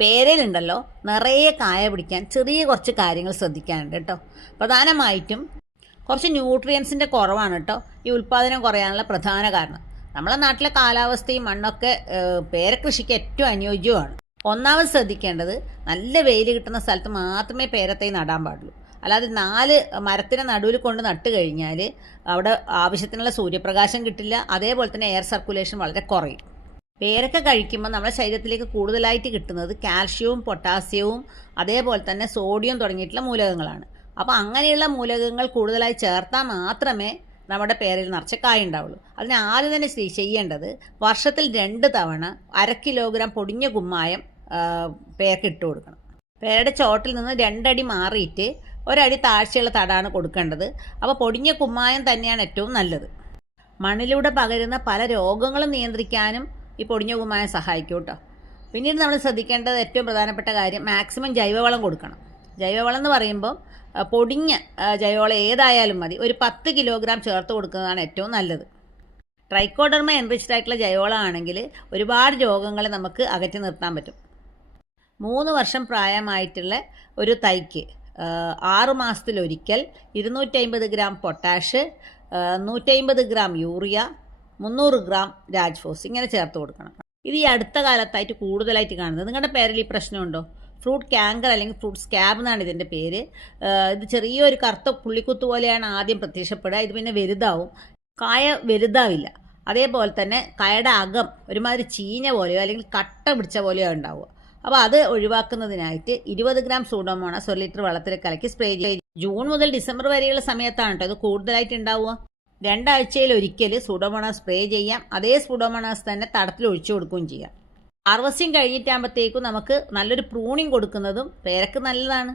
പേരയിലുണ്ടല്ലോ നിറയെ കായ പിടിക്കാൻ ചെറിയ കുറച്ച് കാര്യങ്ങൾ ശ്രദ്ധിക്കാനുണ്ട് കേട്ടോ. പ്രധാനമായിട്ടും കുറച്ച് ന്യൂട്രിയൻസിൻ്റെ കുറവാണ് കേട്ടോ ഈ ഉൽപ്പാദനം കുറയാനുള്ള പ്രധാന കാരണം. നമ്മളെ നാട്ടിലെ കാലാവസ്ഥയും മണ്ണൊക്കെ പേരക്കൃഷിക്ക് ഏറ്റവും അനുയോജ്യമാണ്. ഒന്നാമത് ശ്രദ്ധിക്കേണ്ടത് നല്ല വെയിൽ കിട്ടുന്ന സ്ഥലത്ത് മാത്രമേ പേരത്തൈ നടാൻ പാടുള്ളൂ. അല്ലാതെ 4 മരത്തിനെ നടുവിൽ കൊണ്ട് നട്ട് കഴിഞ്ഞാൽ അവിടെ ആവശ്യത്തിനുള്ള സൂര്യപ്രകാശം കിട്ടില്ല. അതേപോലെ തന്നെ എയർ സർക്കുലേഷൻ വളരെ കുറയും. പേരക്ക കഴിക്കുമ്പോൾ നമ്മുടെ ശരീരത്തിലേക്ക് കൂടുതലായിട്ട് കിട്ടുന്നത് കാൽഷ്യവും പൊട്ടാസ്യവും അതേപോലെ തന്നെ സോഡിയം തുടങ്ങിയിട്ടുള്ള മൂലകങ്ങളാണ്. അപ്പോൾ അങ്ങനെയുള്ള മൂലകങ്ങൾ കൂടുതലായി ചേർത്താൽ മാത്രമേ നമ്മുടെ പേരയിൽ നിറച്ച് കായ ഉണ്ടാവുള്ളൂ. അതിന് ആദ്യം തന്നെ ചെയ്യേണ്ടത് വർഷത്തിൽ 2 തവണ 1/2 കിലോഗ്രാം പൊടിഞ്ഞ കുമ്മായം പേരക്ക് ഇട്ട് കൊടുക്കണം. പേരയുടെ ചോട്ടിൽ നിന്ന് 2 അടി മാറിയിട്ട് 1 അടി താഴ്ചയുള്ള തടാണ് കൊടുക്കേണ്ടത്. അപ്പോൾ പൊടിഞ്ഞ കുമ്മായം തന്നെയാണ് ഏറ്റവും നല്ലത്. മണ്ണിലൂടെ പകരുന്ന പല രോഗങ്ങളും നിയന്ത്രിക്കാനും ഈ പൊടിഞ്ഞ കുമ്മായം സഹായിക്കും കേട്ടോ. പിന്നീട് നമ്മൾ ശ്രദ്ധിക്കേണ്ടത് ഏറ്റവും പ്രധാനപ്പെട്ട കാര്യം മാക്സിമം ജൈവവളം കൊടുക്കണം. ജൈവവളം എന്ന് പറയുമ്പോൾ പൊടിഞ്ഞ ജൈവവളം ഏതായാലും മതി. ഒരു 10 കിലോഗ്രാം ചേർത്ത് കൊടുക്കുന്നതാണ് ഏറ്റവും നല്ലത്. ട്രൈക്കോഡർമ എൻറിച്ച്ഡ് ആയിട്ടുള്ള ജൈവവളം ആണെങ്കിൽ ഒരുപാട് രോഗങ്ങളെ നമുക്ക് അകറ്റി നിർത്താൻ പറ്റും. 3 വർഷം പ്രായമായിട്ടുള്ള ഒരു തൈക്ക് 6 മാസത്തിലൊരിക്കൽ 250 gram potash, 150 gram urea, 300 gram Rajphos ഇങ്ങനെ ചേർത്ത് കൊടുക്കണം. ഇത് ഈ അടുത്ത കാലത്തായിട്ട് കൂടുതലായിട്ട് കാണുന്നത്. നിങ്ങളുടെ പേരിൽ ഈ പ്രശ്നമുണ്ടോ? ഫ്രൂട്ട് ക്യാങ്കർ അല്ലെങ്കിൽ ഫ്രൂട്ട് സ്കാബ് എന്നാണ് ഇതിൻ്റെ പേര്. ഇത് ചെറിയൊരു കറുത്ത പുള്ളിക്കുത്ത് പോലെയാണ് ആദ്യം പ്രത്യക്ഷപ്പെടുക. ഇത് പിന്നെ വലുതാവും. കായ വലുതാവില്ല. അതേപോലെ തന്നെ കായയുടെ അകം ഒരുമാതിരി ചീഞ്ഞ പോലെയോ അല്ലെങ്കിൽ കട്ട പിടിച്ച പോലെയോ ഉണ്ടാവുക. അപ്പോൾ അത് ഒഴിവാക്കുന്നതിനായിട്ട് 20 ഗ്രാം സൂഡോമോണാസ് 1 ലിറ്റർ വെള്ളത്തിൽ കലക്കി സ്പ്രേ ചെയ്യും. ജൂൺ മുതൽ ഡിസംബർ വരെയുള്ള സമയത്താണ് കേട്ടോ ഇത് കൂടുതലായിട്ട് ഉണ്ടാവുക. 2 ആഴ്ചയിൽ ഒരിക്കൽ സൂഡോമോണാസ് സ്പ്രേ ചെയ്യാം. അതേ സൂഡോമോണാസ് തന്നെ തടത്തിൽ ഒഴിച്ചു കൊടുക്കുകയും ചെയ്യാം. ഹാർവസ്റ്റിംഗ് കഴിഞ്ഞിട്ടാകുമ്പോഴത്തേക്കും നമുക്ക് നല്ലൊരു പ്രൂണിങ് കൊടുക്കുന്നതും പേരക്ക് നല്ലതാണ്.